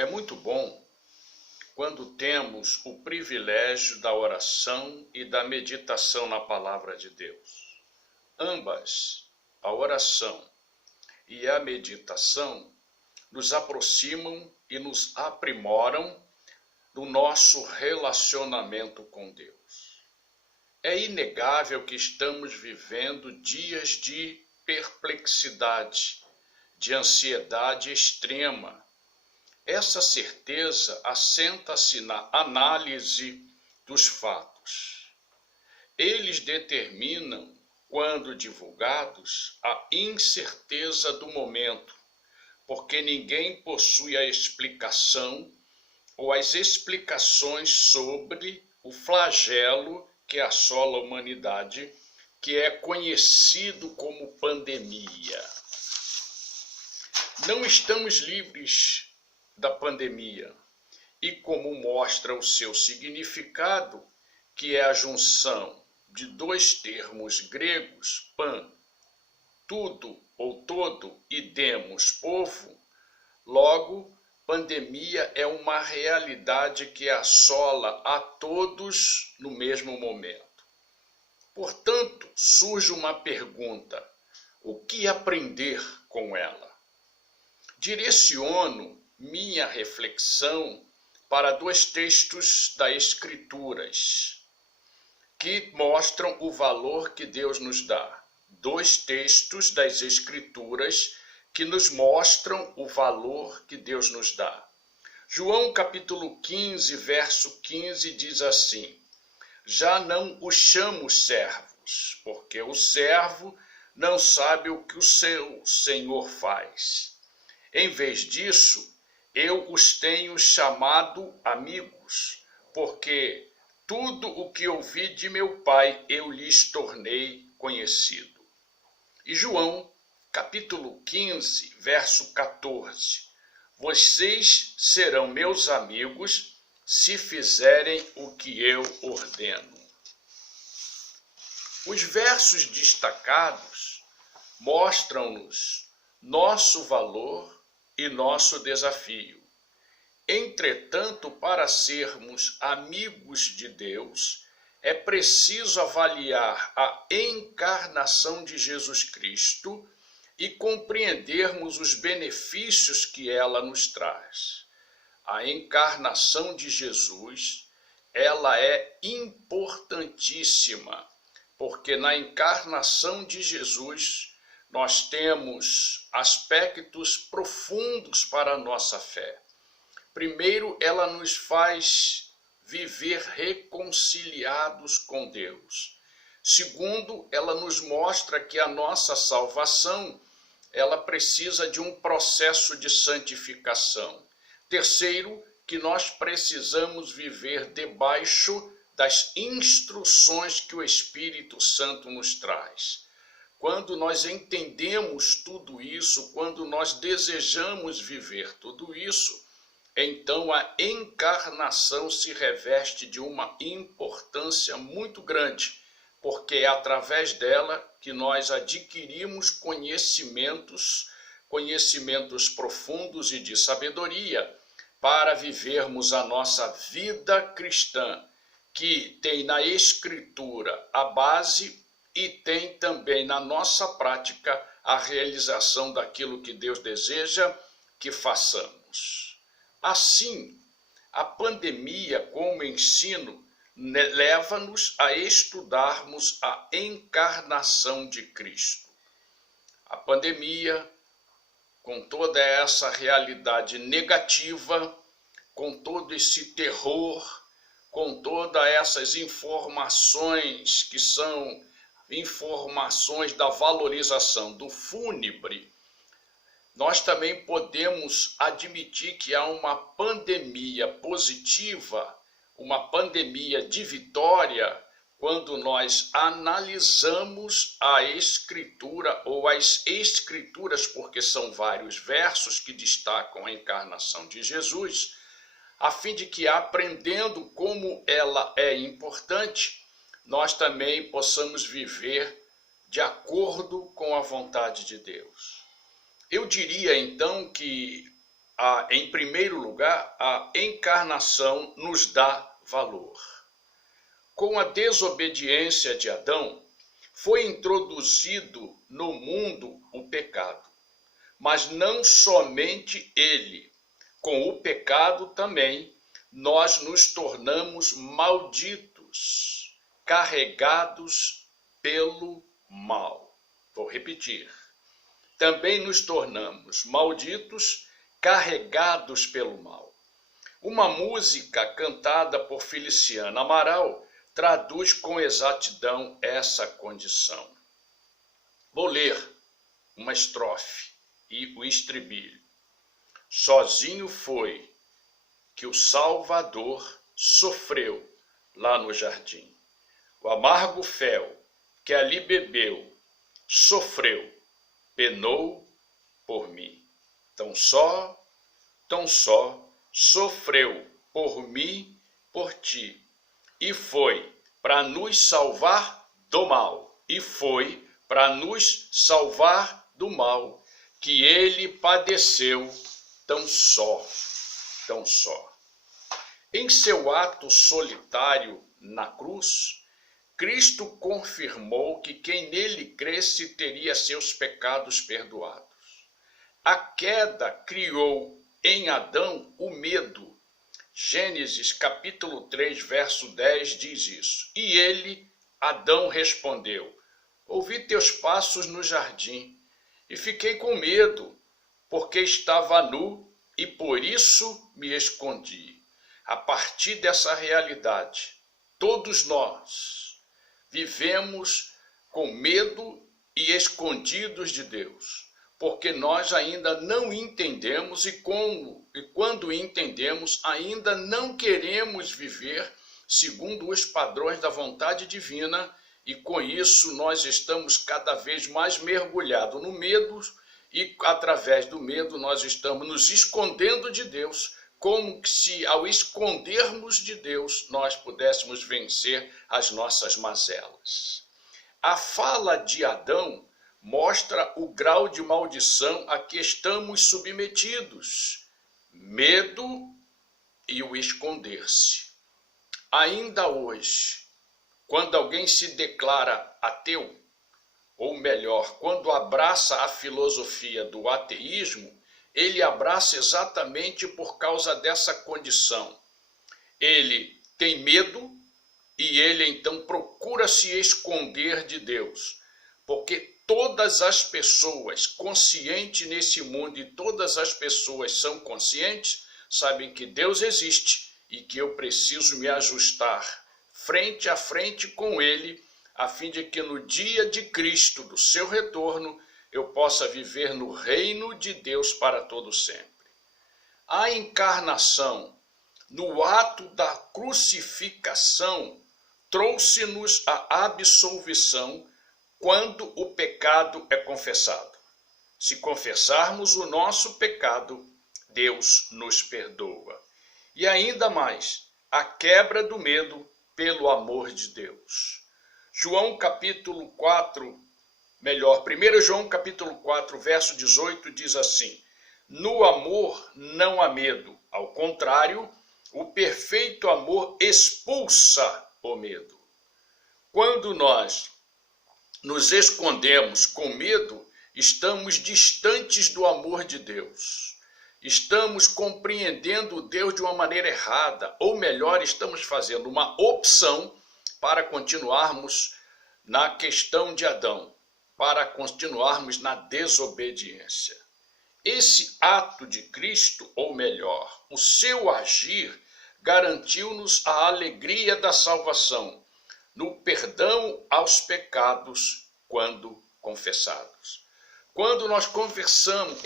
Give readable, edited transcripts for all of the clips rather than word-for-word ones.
É muito bom quando temos o privilégio da oração e da meditação na palavra de Deus. Ambas, a oração e a meditação, nos aproximam e nos aprimoram do nosso relacionamento com Deus. É inegável que estamos vivendo dias de perplexidade, de ansiedade extrema. Essa certeza assenta-se na análise dos fatos. Eles determinam, quando divulgados, a incerteza do momento, porque ninguém possui a explicação ou as explicações sobre o flagelo que assola a humanidade, que é conhecido como pandemia. Não estamos livres da pandemia, e como mostra o seu significado, que é a junção de dois termos gregos, pan, tudo ou todo, e demos, povo, logo, pandemia é uma realidade que assola a todos no mesmo momento. Portanto, surge uma pergunta: o que aprender com ela? Direciono minha reflexão para dois textos das Escrituras que mostram o valor que Deus nos dá. Dois textos das Escrituras que nos mostram o valor que Deus nos dá. João capítulo 15, verso 15 diz assim: já não os chamo servos, porque o servo não sabe o que o seu senhor faz. Em vez disso, eu os tenho chamado amigos, porque tudo o que ouvi de meu Pai eu lhes tornei conhecido. E João, capítulo 15, verso 14. Vocês serão meus amigos se fizerem o que eu ordeno. Os versos destacados mostram-nos nosso valor e nosso desafio. Entretanto, para sermos amigos de Deus, é preciso avaliar a encarnação de Jesus Cristo e compreendermos os benefícios que ela nos traz. A encarnação de Jesus, ela é importantíssima, porque na encarnação de Jesus nós temos aspectos profundos para a nossa fé. Primeiro, ela nos faz viver reconciliados com Deus. Segundo, ela nos mostra que a nossa salvação, ela precisa de um processo de santificação. Terceiro, que nós precisamos viver debaixo das instruções que o Espírito Santo nos traz. Quando nós entendemos tudo isso, quando nós desejamos viver tudo isso, então a encarnação se reveste de uma importância muito grande, porque é através dela que nós adquirimos conhecimentos profundos e de sabedoria para vivermos a nossa vida cristã, que tem na Escritura a base e tem também na nossa prática a realização daquilo que Deus deseja que façamos. Assim, a pandemia como ensino leva-nos a estudarmos a encarnação de Cristo. A pandemia, com toda essa realidade negativa, com todo esse terror, com todas essas informações que são informações da valorização do fúnebre, nós também podemos admitir que há uma pandemia positiva, uma pandemia de vitória, quando nós analisamos a Escritura ou as Escrituras, porque são vários versos que destacam a encarnação de Jesus, a fim de que, aprendendo como ela é importante, nós também possamos viver de acordo com a vontade de Deus. Eu diria então que em primeiro lugar, a encarnação nos dá valor. Com a desobediência de Adão, foi introduzido no mundo o pecado. Mas não somente ele. Com o pecado também, nós nos tornamos malditos, carregados pelo mal. Vou repetir. Também nos tornamos malditos, carregados pelo mal. Uma música cantada por Feliciana Amaral traduz com exatidão essa condição. Vou ler uma estrofe e o estribilho. Sozinho foi que o Salvador sofreu lá no jardim. O amargo fel que ali bebeu, sofreu, penou por mim. Tão só, sofreu por mim, por ti. E foi para nos salvar do mal. E foi para nos salvar do mal que ele padeceu tão só. Em seu ato solitário na cruz, Cristo confirmou que quem nele cresce teria seus pecados perdoados. A queda criou em Adão o medo. Gênesis capítulo 3, verso 10 diz isso. E ele, Adão, respondeu: ouvi teus passos no jardim e fiquei com medo, porque estava nu e por isso me escondi. A partir dessa realidade, todos nós vivemos com medo e escondidos de Deus, porque nós ainda não entendemos e quando entendemos, ainda não queremos viver segundo os padrões da vontade divina, e com isso nós estamos cada vez mais mergulhados no medo, e através do medo nós estamos nos escondendo de Deus, como se ao escondermos de Deus nós pudéssemos vencer as nossas mazelas. A fala de Adão mostra o grau de maldição a que estamos submetidos, medo e o esconder-se. Ainda hoje, quando alguém se declara ateu, ou melhor, quando abraça a filosofia do ateísmo, ele abraça exatamente por causa dessa condição. Ele tem medo e ele então procura se esconder de Deus, porque todas as pessoas conscientes nesse mundo e todas as pessoas são conscientes, sabem que Deus existe e que eu preciso me ajustar frente a frente com Ele, a fim de que no dia de Cristo, do seu retorno, eu possa viver no reino de Deus para todo sempre. A encarnação, no ato da crucificação, trouxe-nos a absolvição quando o pecado é confessado. Se confessarmos o nosso pecado, Deus nos perdoa. E ainda mais, a quebra do medo pelo amor de Deus. João capítulo 4, 1 João capítulo 4, verso 18 diz assim: no amor não há medo, ao contrário, o perfeito amor expulsa o medo. Quando nós nos escondemos com medo, estamos distantes do amor de Deus. Estamos compreendendo Deus de uma maneira errada, ou melhor, estamos fazendo uma opção para continuarmos na questão de Adão, para continuarmos na desobediência. Esse ato de Cristo, ou melhor, o seu agir, garantiu-nos a alegria da salvação, no perdão aos pecados quando confessados. Quando nós confessamos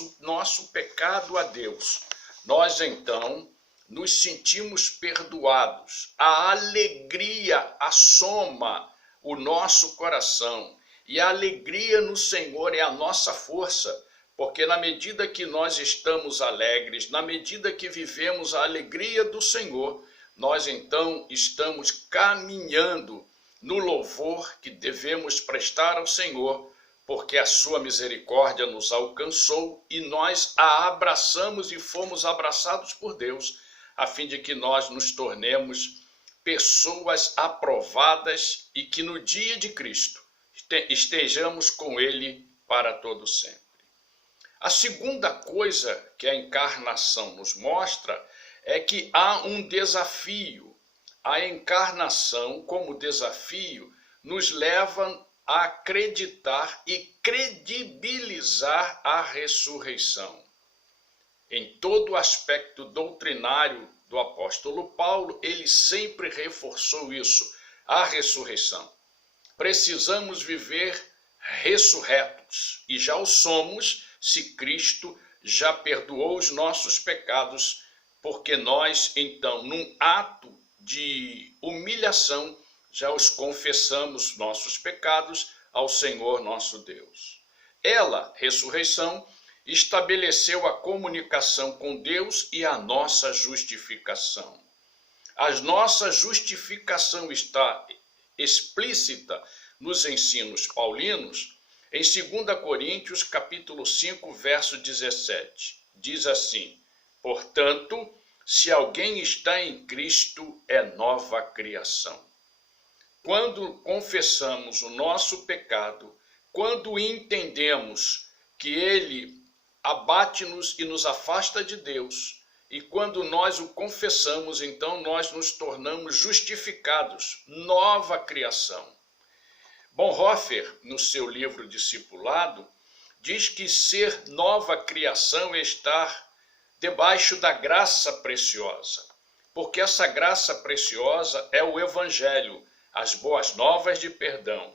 o nosso pecado a Deus, nós então nos sentimos perdoados. A alegria assoma o nosso coração. E a alegria no Senhor é a nossa força, porque na medida que nós estamos alegres, na medida que vivemos a alegria do Senhor, nós então estamos caminhando no louvor que devemos prestar ao Senhor porque a sua misericórdia nos alcançou e nós a abraçamos e fomos abraçados por Deus, a fim de que nós nos tornemos pessoas aprovadas e que no dia de Cristo estejamos com Ele para todo sempre. A segunda coisa que a encarnação nos mostra é que há um desafio. A encarnação, como desafio, nos leva a acreditar e credibilizar a ressurreição. Em todo o aspecto doutrinário do apóstolo Paulo, ele sempre reforçou isso, a ressurreição. Precisamos viver ressurretos, e já o somos se Cristo já perdoou os nossos pecados, porque nós, então, num ato de humilhação, já os confessamos nossos pecados ao Senhor nosso Deus. Ela, ressurreição, estabeleceu a comunicação com Deus e a nossa justificação. A nossa justificação está explícita nos ensinos paulinos, em 2 Coríntios, capítulo 5, verso 17. Diz assim: portanto, se alguém está em Cristo, é nova criação. Quando confessamos o nosso pecado, quando entendemos que ele abate-nos e nos afasta de Deus, e quando nós o confessamos, então nós nos tornamos justificados, nova criação. Bonhoeffer, no seu livro Discipulado, diz que ser nova criação é estar debaixo da graça preciosa, porque essa graça preciosa é o Evangelho, as boas novas de perdão,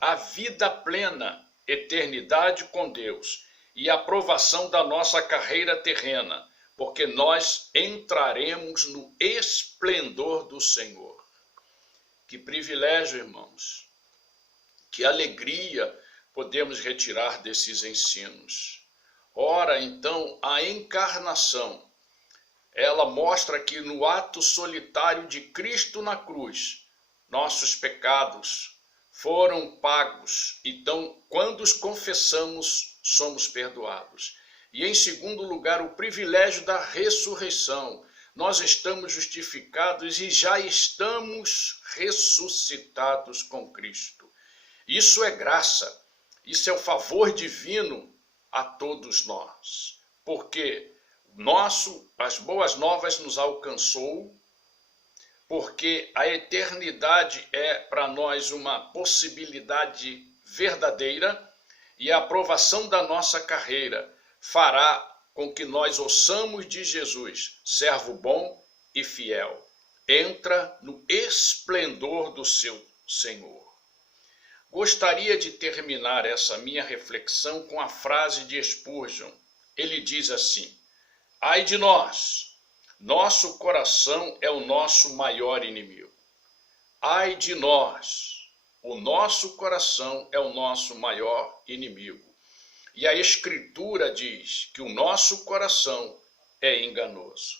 a vida plena, eternidade com Deus e a aprovação da nossa carreira terrena, porque nós entraremos no esplendor do Senhor. Que privilégio, irmãos, que alegria podemos retirar desses ensinos. Ora, então, a encarnação, ela mostra que no ato solitário de Cristo na cruz, nossos pecados foram pagos. Então, quando os confessamos, somos perdoados. E em segundo lugar, o privilégio da ressurreição. Nós estamos justificados e já estamos ressuscitados com Cristo. Isso é graça, isso é o favor divino a todos nós, porque as boas novas nos alcançou, porque a eternidade é para nós uma possibilidade verdadeira e a aprovação da nossa carreira fará com que nós ouçamos de Jesus, servo bom e fiel, entra no esplendor do seu Senhor. Gostaria de terminar essa minha reflexão com a frase de Spurgeon. Ele diz assim: ai de nós, nosso coração é o nosso maior inimigo. Ai de nós, o nosso coração é o nosso maior inimigo. E a Escritura diz que o nosso coração é enganoso.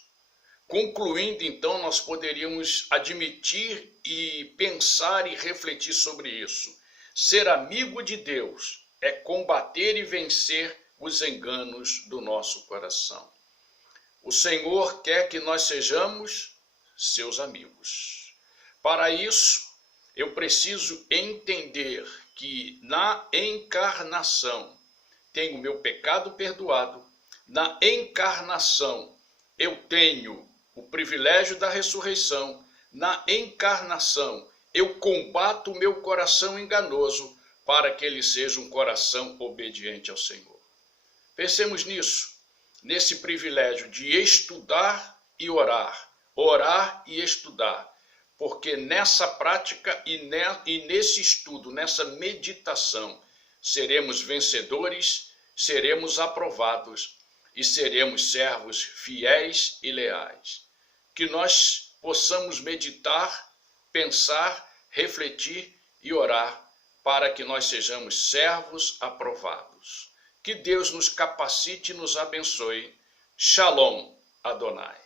Concluindo, então, nós poderíamos admitir e pensar e refletir sobre isso. Ser amigo de Deus é combater e vencer os enganos do nosso coração. O Senhor quer que nós sejamos seus amigos. Para isso, eu preciso entender que na encarnação tenho o meu pecado perdoado, na encarnação eu tenho o privilégio da ressurreição, na encarnação eu combato o meu coração enganoso para que ele seja um coração obediente ao Senhor. Pensemos nisso, nesse privilégio de estudar e orar, orar e estudar, porque nessa prática e nesse estudo, nessa meditação, seremos vencedores, seremos aprovados e seremos servos fiéis e leais. Que nós possamos meditar, pensar, refletir e orar para que nós sejamos servos aprovados. Que Deus nos capacite e nos abençoe. Shalom, Adonai.